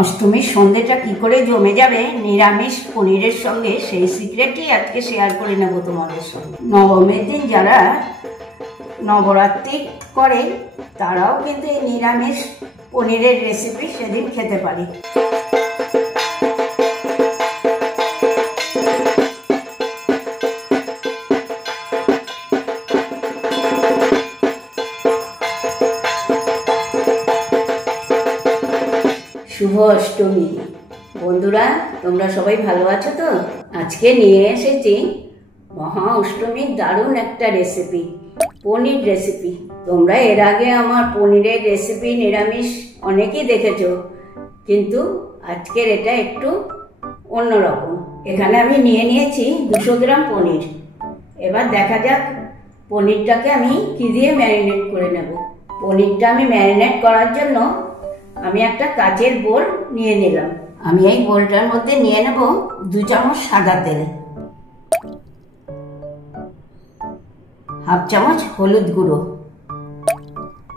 অষ্টমীর সন্ধ্যেটা কি করে জমে যাবে নিরামিষ পনিরের সঙ্গে সেই সিক্রেটই আজকে শেয়ার করে নেব তোমাদের সঙ্গে। নবমীর দিন যারা নবরাত্রি করে তারাও কিন্তু এই নিরামিষ পনিরের রেসিপি সেদিন খেতে পারে। শুভ অষ্টমী বন্ধুরা, তোমরা সবাই ভালো আছো তো? আজকে নিয়ে এসেছি মহা অষ্টমীর দারুণ একটা রেসিপি, পনির রেসিপি। তোমরা এর আগে আমার পনিরের রেসিপি নিরামিষ অনেকেই দেখেছো, কিন্তু আজকের এটা একটু অন্যরকম। এখানে আমি নিয়ে নিয়েছি 200 গ্রাম পনির। এবার দেখা যাক পনিরটাকে আমি কি দিয়ে ম্যারিনেট করে নেব। পনিরটা আমি ম্যারিনেট করার জন্য আমি একটা কাচের বোল নিয়ে নিলাম। আমি এই বোলটার মধ্যে নিয়ে নেব 2 চামচ সাদা তেল, 1/2 চামচ হলুদ গুঁড়ো,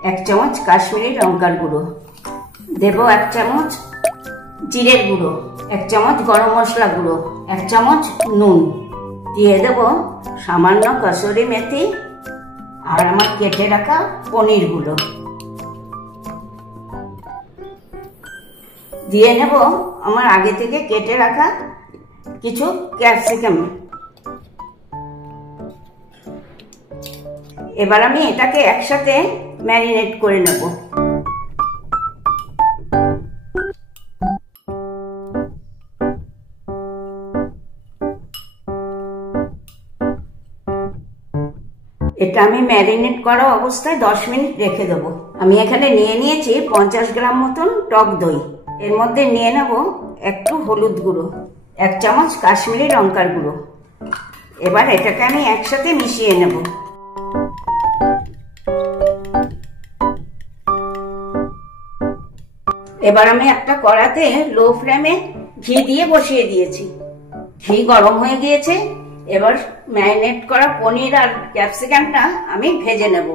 1 চামচ কাশ্মীরি লঙ্কার গুঁড়ো, দেব 1 চামচ জিরের গুঁড়ো, 1 চামচ গরম মশলা গুঁড়ো, 1 চামচ নুন, দিয়ে দেব সামান্য কসুরি মেথি আর আমার কেটে রাখা পনিরগুলো। দিয়ে নেব আমার আগে থেকে কেটে রাখা কিছু ক্যাপসিকাম। এবার আমি এটাকে একসাথে ম্যারিনেট করে নেব। এটা আমি ম্যারিনেট করা অবস্থায় 10 মিনিট রেখে দেবো। আমি এখানে নিয়ে নিয়েছি 50 গ্রাম মতন টক দই। এর মধ্যে নিয়ে নেব একটু হলুদ গুঁড়ো, 1 চামচ কাশ্মীরি লঙ্কার গুঁড়ো। এবার এটাকে আমি একসাথে মিশিয়ে নেব। এবার আমি একটা কড়াতে লো ফ্লেমে ঘি দিয়ে বসিয়ে দিয়েছি। ঘি গরম হয়ে গিয়েছে। এবার ম্যারিনেট করা পনির আর ক্যাপসিকামটা আমি ভেজে নেব।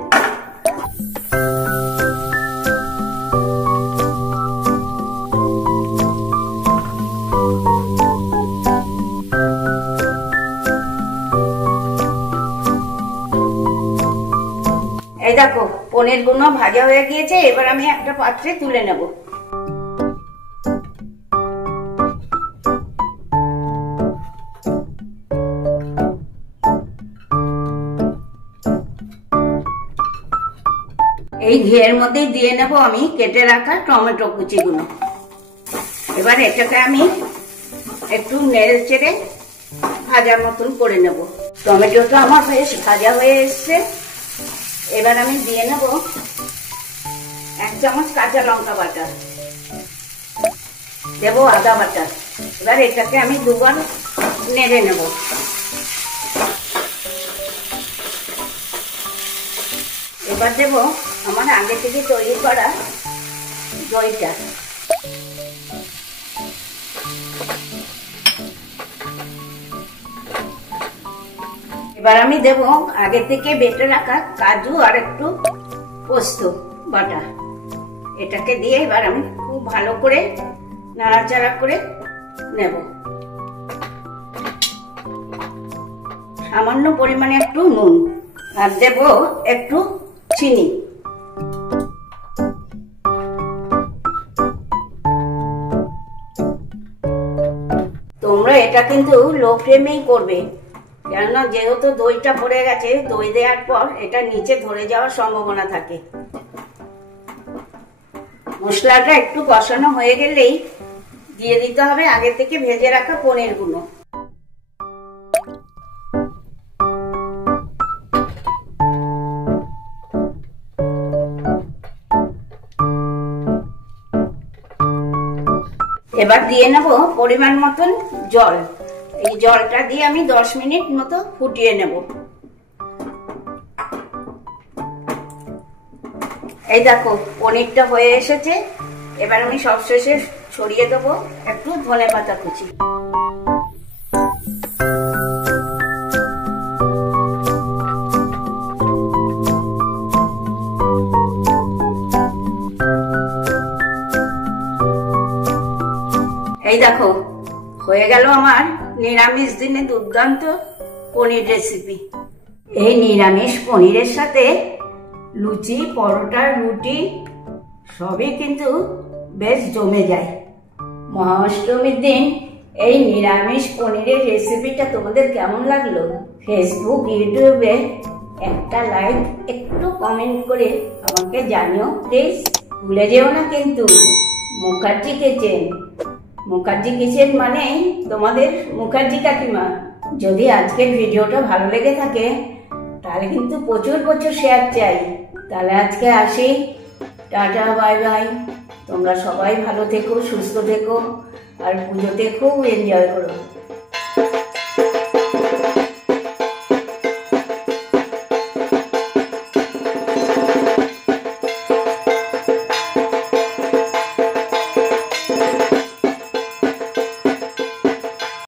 এই দেখো পনিরগুলো ভাজা হয়ে গিয়েছে। এবার আমি একটা পাত্রে তুলে নেব। এই ঘিয়ের মধ্যে দিয়ে নেব আমি কেটে রাখা টমেটো কুচিগুলো। এবার এটাকে আমি একটু নেড়ে চেড়ে ভাজার মতন করে নেব। টমেটোটা আমার বেশ ভাজা হয়ে এসছে। এবার আমি দিয়ে নেব 1 চামচ কাঁচা লঙ্কা বাটা, দেব আদা বাটা। এবার এটাকে আমি দুবার নেড়ে নেব। এবার দেব আমার আগে থেকে তৈরি করা দইটা। এবার আমি দেব আগে থেকে বেটে রাখা কাজু আর একটু পোস্ত বাটা। এটাকে দিয়ে এবার আমি খুব ভালো করে নাড়াচাড়া করে নেব। সামান্য পরিমাণে একটু নুন আর দেব একটু চিনি। তোমরা এটা কিন্তু লো ফ্লেমেই করবে, কেননা যেহেতু দইটা পড়ে গেছে, দই দেওয়ার পর এটা নিচে ধরে যাওয়ার সম্ভাবনা থাকে। মশলাটা একটু কষানো হয়ে গেলেই দিয়ে দিতে হবে আগে থেকে ভেজে রাখা পনিরগুলো। এবার দিয়ে নেব পরিমাণ মতন জল। এই জলটা দিয়ে আমি 10 মিনিট মতো ফুটিয়ে নেব। এই দেখো পনিরটা হয়ে এসেছে। এবার আমি সবশেষে ছড়িয়ে দেবো একটু ধনেপাতা কুচি। এই দেখো, হয়ে গেল আমার নিরামিষ দিনে দুর্দান্ত পনির রেসিপি। এই নিরামিষ পনিরের সাথে লুচি, পরোটা, রুটি সবই কিন্তু বেশ জমে যায়। মহাষ্টমীর দিন এই নিরামিষ পনিরের রেসিপিটা তোমাদের কেমন লাগলো? ফেসবুক, ইউটিউবে একটা লাইক, একটু কমেন্ট করে আমাকে জানিও প্লিজ। ভুলে যেও না কিন্তু মুখার্জি কিচেন। মুখার্জি কিচেন মানেই তোমাদের মুখার্জি কাকিমা। যদি আজকের ভিডিওটা ভালো লেগে থাকে তাহলে কিন্তু প্রচুর প্রচুর শেয়ার চাই। তাহলে আজকে আসি, টাটা, বাই বাই। তোমরা সবাই ভালো থেকো, সুস্থ থেকো, আর পুজোতে খুব এনজয় করো।